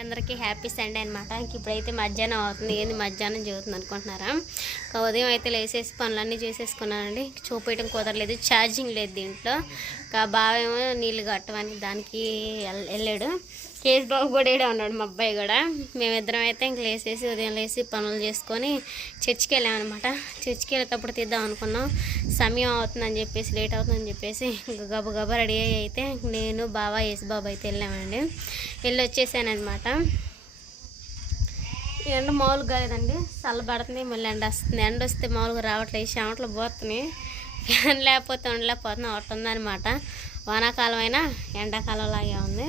అందరికీ happy Sunday అనమాట ఇంక ఇప్పుడైతే మధ్యాహ్నం అవుతుంది. ఏంది మధ్యాహ్నం చదువుతుంది అనుకుంటున్నారా? ఇంకా ఉదయం అయితే లేసేసి పనులన్నీ చేసేసుకున్నానండి. చూపేయడం కుదరలేదు. ఛార్జింగ్ లేదు దీంట్లో. ఇంకా బావేమో నీళ్ళు కట్టమని దానికి వెళ్ళాడు. కేసు బాబు కూడా ఇక్కడ ఉన్నాడు మా అబ్బాయి కూడా. మేమిద్దరం అయితే ఇంక లేసేసి ఉదయం లేసి పనులు చేసుకొని చర్చికి వెళ్ళామన్నమాట. చర్చికి వెళ్ళేటప్పుడు తీద్దాం అనుకున్నాం. సమయం అవుతుందని చెప్పేసి లేట్ అవుతుందని చెప్పేసి ఇంకా గబ గబ రెడీ అయ్యి అయితే నేను బాబా యేసు బాబు అయితే వెళ్ళామండి. వెళ్ళి వచ్చేసానమాట ఎండ మామూలుగా కాలేదండి. చల్లబడుతుంది మళ్ళీ ఎండ వస్తుంది. ఎండ వస్తే మామూలుగా రావట్లేదు. చెమటలు పోతున్నాయి. ఫ్యాన్ లేకపోతే ఉండలేకపోతున్నాం ఒకటి ఉందన్నమాట. వానాకాలం అయినా ఎండాకాలం లాగే ఉంది.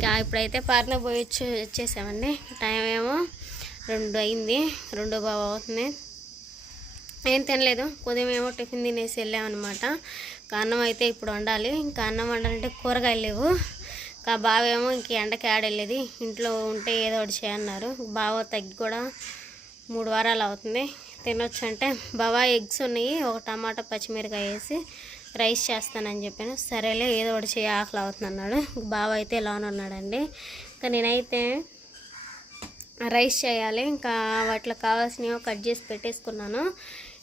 ఇంకా ఇప్పుడైతే పార్న పోయి వచ్చి వచ్చేసామండి. టైం ఏమో రెండు అయింది. రెండు బాబు అవుతుంది. ఏం తినలేదు. ఉదయం ఏమో టిఫిన్ తినేసి వెళ్ళామన్నమాట. ఇంకా అన్నం అయితే ఇప్పుడు వండాలి. ఇంకా అన్నం వండాలంటే కూరగాయలు లేవు. ఇంకా బావేమో ఇంక ఎండకి ఆడెళ్ళేది ఇంట్లో ఉంటే ఏదో ఒకటి చేయన్నారు. బావ తగ్గి కూడా మూడు వారాలు అవుతుంది. తినొచ్చు అంటే బావా ఎగ్స్ ఉన్నాయి. ఒక టమాటా పచ్చిమిరకాయ వేసి రైస్ చేస్తానని చెప్పాను. సరేలే ఏదో ఒకటి చేయ ఆకలి అవుతుంది అన్నాడు. బావ అయితే లోన్ ఉన్నాడండి. ఇంకా నేనైతే రైస్ చేయాలి. ఇంకా వాటిలో కావాల్సినవి కట్ చేసి పెట్టేసుకున్నాను.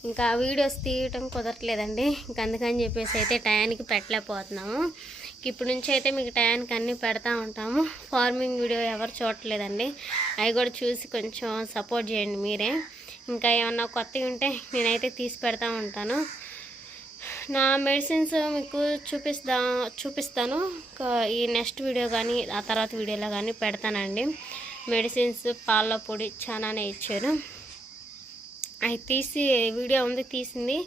ఇంకా వీడియోస్ తీయటం కుదరట్లేదండి. ఇంకా అందుకని చెప్పేసి అయితే టయానికి పెట్టలేకపోతున్నాము. ఇప్పుడు నుంచి అయితే మీకు టయానికి అన్నీ పెడతా ఉంటాము. ఫార్మింగ్ వీడియో ఎవరు చూడట్లేదండి. అవి కూడా చూసి కొంచెం సపోర్ట్ చేయండి మీరే. ఇంకా ఏమన్నా కొత్తవి ఉంటే నేనైతే తీసి పెడతా ఉంటాను. నా మెడిసిన్స్ మీకు చూపిస్తా చూపిస్తాను. ఈ నెక్స్ట్ వీడియో కానీ ఆ తర్వాత వీడియోలో కానీ పెడతానండి. మెడిసిన్స్ పాల పొడి చాలానే ఇచ్చారు అది తీసి వీడియో ఉంది తీసింది.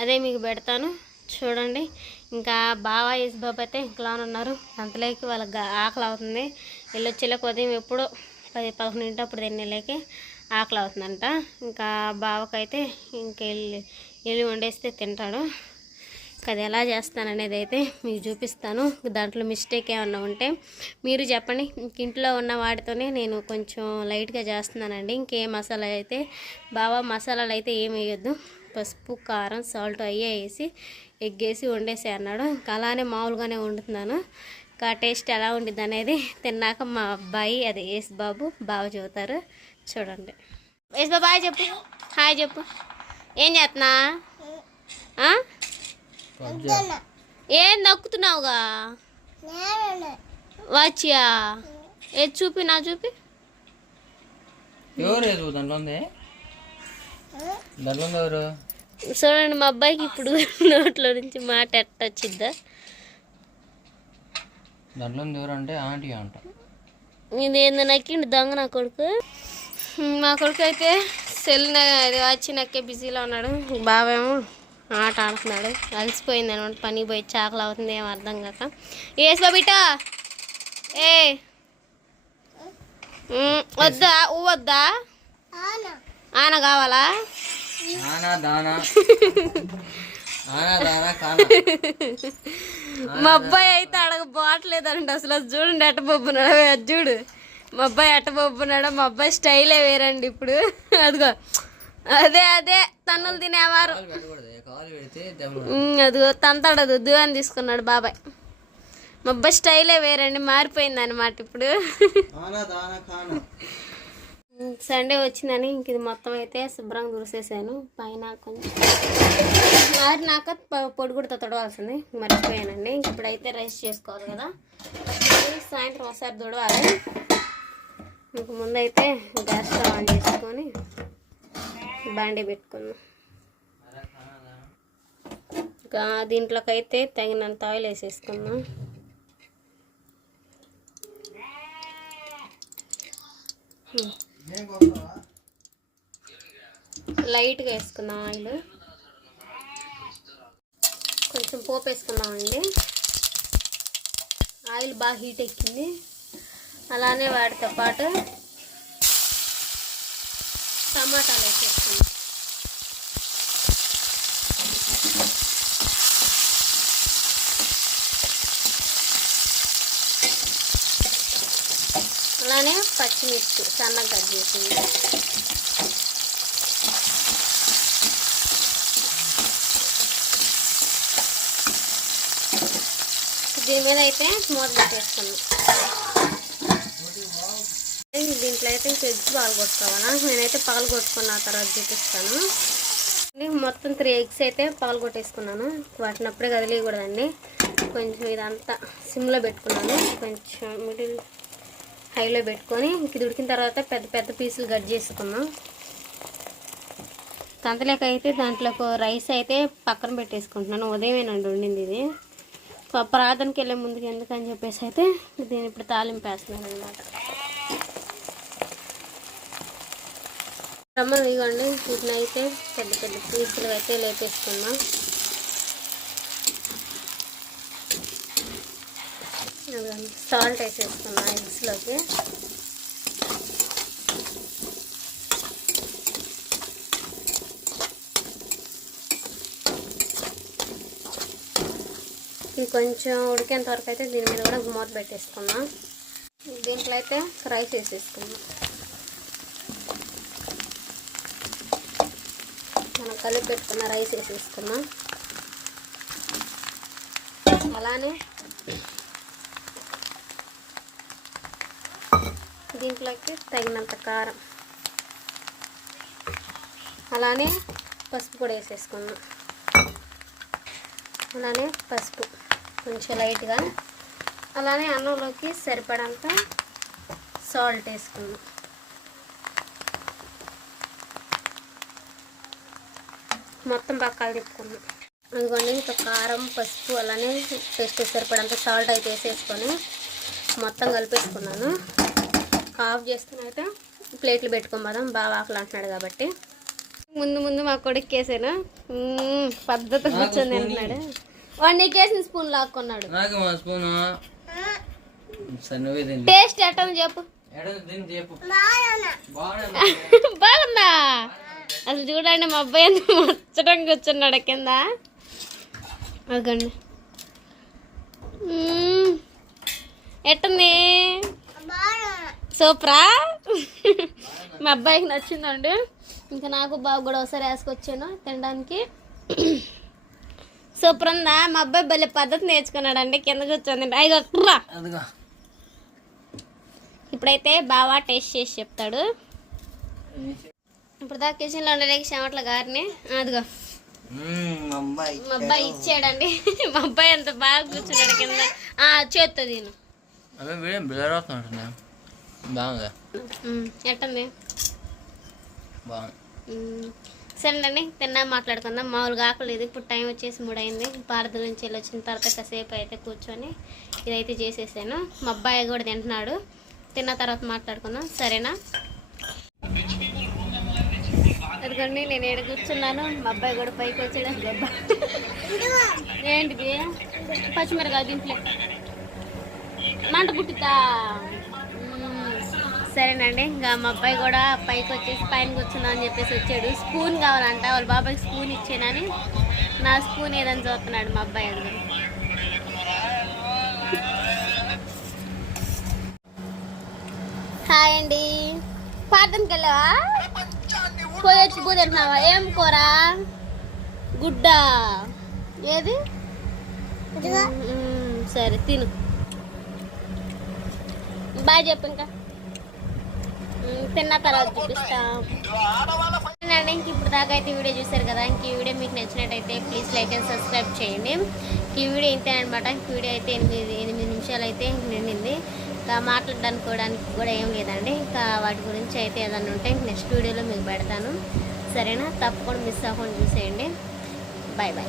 అదే మీకు పెడతాను. చూడండి. ఇంకా బావా యేసు బాబు అయితే ఇంకలా ఉన్నారు. అంతలోకి వాళ్ళకి ఆకలి అవుతుంది. వెళ్ళొచ్చేలోకి ఉదయం ఎప్పుడో పది పదకొండింటి అప్పుడు తినేలేకి ఆకలి అవుతుందంట. ఇంకా బావకైతే ఇంక వెళ్ళి వెళ్ళి వండేస్తే తింటాడు. అది ఎలా చేస్తాననేది అయితే మీకు చూపిస్తాను. దాంట్లో మిస్టేక్ ఏమన్నా ఉంటే మీరు చెప్పండి. ఇంట్లో ఉన్న వాటితోనే నేను కొంచెం లైట్గా చేస్తున్నానండి. ఇంకే మసాలా అయితే బాగా మసాలాలు అయితే ఏమి వేయొద్దు. పసుపు కారం సాల్ట్ అయ్యే వేసి ఎగ్ వేసి వండేసి అన్నాడు. ఇంకా అలానే మామూలుగానే వండుతున్నాను. ఇంకా టేస్ట్ ఎలా ఉండిద్ది అనేది తిన్నాక మా అబ్బాయి అది యేసు బాబు బాగా చెబుతారు. చూడండి. యేసు బాబు హాయ్ చెప్పు. హాయ్ చెప్పు. ఏం చేస్తున్నా ఏం నొక్కుతున్నావుగా? వచ్చియా ఏది చూపి నా చూపి. ఎవరు దాంట్లో ఉంది? దాంట్లో ఎవరు? చూడండి మా అబ్బాయికి ఇప్పుడు నోట్లో నుంచి మాట ఎట్ట వచ్చిద్దా? దాంట్లో ఎవరు అంటే ఆంటీ అంట. ఇదేందో నక్కిండు దొంగ నా కొడుకు? మా కొడుకు అయితే సెల్ వచ్చి నక్కే బిజీలో ఉన్నాడు. బావేమో. ఆట ఆడుతున్నాడు. అలసిపోయింది అనమాట. పనికి పోయి చాకలు అవుతుంది ఏం అర్థం కాక. ఏస్ బాబిటా ఏ! వద్దా? ఊ వద్దా? ఆన. కావాలా? ఆనా దానా. ఆనా దానా కానా. మా అబ్బాయి అయితే అడగబోట్లేదండి అసలు అది చూడండి ఎట్టబొబ్బున్నాడు అది చూడు. మా అబ్బాయి ఎట్టబొబ్బున్నాడు మా అబ్బాయి స్టైలే వేరండి ఇప్పుడు. అదిగో. అదే అదే తన్నులు తినేవారు. అదిగో తంతాడు దువ్వని తీసుకున్నాడు బాబాయ్. మా అబ్బాయి స్టైలే వేరండి మారిపోయింది అనమాట ఇప్పుడు. ఆనా దానా కానా. సండే వచ్చిందని ఇంక ఇది మొత్తం అయితే శుభ్రంగా దురిసేసాను పైన కొంచెం మారినాక ప- పొడి కూడా తొడవాల్సింది మర్చిపోయానండి. ఇంక ఇప్పుడైతే రైస్ చేసుకోవాలి కదా. సాయంత్రం ఒకసారి తుడవాలి. ఇంక ముందైతే గ్యాస్ స్టవ్ ఆన్ చేసుకొని బాండీ పెట్టుకున్నాం. ఇంకా దీంట్లోకి అయితే తగినంత ఆయిల్ వేసేసుకున్నాం. లైట్గా వేసుకున్నాం ఆయిల్. కొంచెం పోపు వేసుకున్నామండి ఆయిల్ బాగా హీట్ ఎక్కింది. అలానే వాటితో పాటు టమాటాలు అలానే పచ్చిమిర్చి సన్నగా కట్ చేసింది దీని మీద అయితే మూత పెట్టేసుకున్నాం దీంట్లో అయితే ఇంక ఎగ్స్ పగలు కొట్టుకోవాలా? నేనైతే పాలు కొట్టుకున్న తర్వాత చూపిస్తాను. మొత్తం త్రీ ఎగ్స్ అయితే పాలు కొట్టేసుకున్నాను. వాటిని అప్పుడే కదిలేయకూడదండి. కొంచెం ఇదంతా సిమ్లో పెట్టుకున్నాను. కొంచెం మిడిల్ హైలో పెట్టుకొని ఇంక ఉడికిన తర్వాత పెద్ద పెద్ద పీసులు కట్ చేసుకున్నాం. కంతలేక అయితే దాంట్లో రైస్ అయితే పక్కన పెట్టేసుకుంటున్నాను. ఉదయమేనండి వండింది ఇది. ప్రార్థనకి వెళ్ళే ముందుకు ఎందుకని చెప్పేసి అయితే దీన్ని ఇప్పుడు తాలింపు వేస్తున్నాను అనమాట రమ్మలు ఇవ్వండి. వీటిని అయితే పెద్ద పెద్ద పీసులు అయితే లేపేసుకున్నాం సాల్ట్ వేసేసుకున్నాం ఎగ్స్లోకి ఇది కొంచెం ఉడికేంత వరకు అయితే దీని మీద కూడా మూత పెట్టేసుకున్నాం దీంట్లో అయితే రైస్ వేసేసుకున్నాం కలిపి పెట్టుకున్న రైస్ వేసేసుకున్నాం అలానే దీంట్లోకి తగినంత కారం. అలానే పసుపు కూడా వేసేసుకున్నాం అలానే పసుపు కొంచెం లైట్గా. అలానే అన్నంలోకి సరిపడంత సాల్ట్ వేసుకున్నాం మొత్తం పక్కలు తిప్పుకున్నాం అందుకని ఇంకా కారం పసుపు అలానే టేస్ట్ సరిపడంత సాల్ట్ అయితే వేసేసుకొని మొత్తం కలిపేసుకున్నాను. ఆఫ్ చేసుకుని అయితే ప్లేట్లు పెట్టుకోమదాం బాగా ఆకలి అంటున్నాడు కాబట్టి. ముందు ముందు మా కొడుకు వేసాను పద్ధతి కూర్చొని తింటున్నాడు. వాడు నీకేసిన స్పూన్ లాక్కున్నాడు. నాకు స్పూను. టేస్ట్ ఎట్టని చెప్పు. బాగుందా. అసలు చూడండి మా అబ్బాయి ఎంత ముచ్చటం కూర్చున్నాడు కింద. మ్మ్. ఎట్టుంది? సూపరా? మా అబ్బాయికి నచ్చిందండి. ఇంకా నాకు బాబు కూడా ఒకసారి వేసుకొచ్చాను తినడానికి. సూపర్ ఉందా మా అబ్బాయి భలే పద్ధతి నేర్చుకున్నాడండి. కింద కూర్చొని అయ్యో అదిగో. ఇప్పుడైతే బాగా టేస్ట్ చేసి చెప్తాడు. ఇప్పుడు దాకా కిచెన్లో ఉండడానికి చెమట్ల గారిని? అదిగో. మా అబ్బాయి మా అబ్బాయి ఇచ్చాడండి. మా అబ్బాయి అంత బాగా కూర్చున్నాడు కింద. ఆ చేత్తో దీని అబ్బాయి వీడియో బ్లర్ అవుతుంటుందా బాగుందా? ఎట్టంది? బాగుంది. సరేనండి తిన్నా మాట్లాడుకుందాం. మామూలుగా ఆకలేదు ఇప్పుడు టైం వచ్చేసి మూడు అయింది భారత నుంచి వెళ్ళి వచ్చిన తర్వాత కాసేపు అయితే కూర్చొని ఇదైతే చేసేసాను. మా అబ్బాయి కూడా తింటున్నాడు. తిన్న తర్వాత మాట్లాడుకుందాం. సరేనా? అదిగోండి నేను ఏడు కూర్చున్నాను మా అబ్బాయి కూడా పైకి వచ్చాడు గొప్ప ఏంటిది? పచ్చిమిరకాయ దీంట్లో మంట పుట్టితా సరేనండి ఇంకా మా అబ్బాయి కూడా పైకి వచ్చేసి పైన కూర్చుందా అని చెప్పేసి వచ్చాడు. స్పూన్ కావాలంట వాళ్ళ బాబాయ్కి స్పూన్ ఇచ్చానని. నా స్పూన్ ఏదని చూస్తున్నాడు మా అబ్బాయి అది హాయ్ అండి. పార్థనకి వెళ్ళావా? పోయి వచ్చి పూజ తింటున్నావా ఏం కూర? గుడ్డ? ఏది? సరే తిను. బాయ్ చెప్పు ఇంకా. తిన్న తర్వాత చూపిస్తా. ఇంక ఇప్పుడు దాకా అయితే వీడియో చూసారు కదా ఇంక ఈ వీడియో మీకు నచ్చినట్టయితే ప్లీజ్ లైక్ అండ్ సబ్స్క్రైబ్ చేయండి. ఈ వీడియో ఇంతే అనమాట ఈ వీడియో అయితే ఎనిమిది ఎనిమిది నిమిషాలు అయితే నిండింది. ఇంకా మాట్లాడడానికి కూడా కూడా ఏం లేదండి. ఇంకా వాటి గురించి అయితే ఏదైనా ఉంటే నెక్స్ట్ వీడియోలో మీకు పెడతాను. సరేనా? తప్పకుండా మిస్ అవ్వకుండా చూసేయండి. Bye bye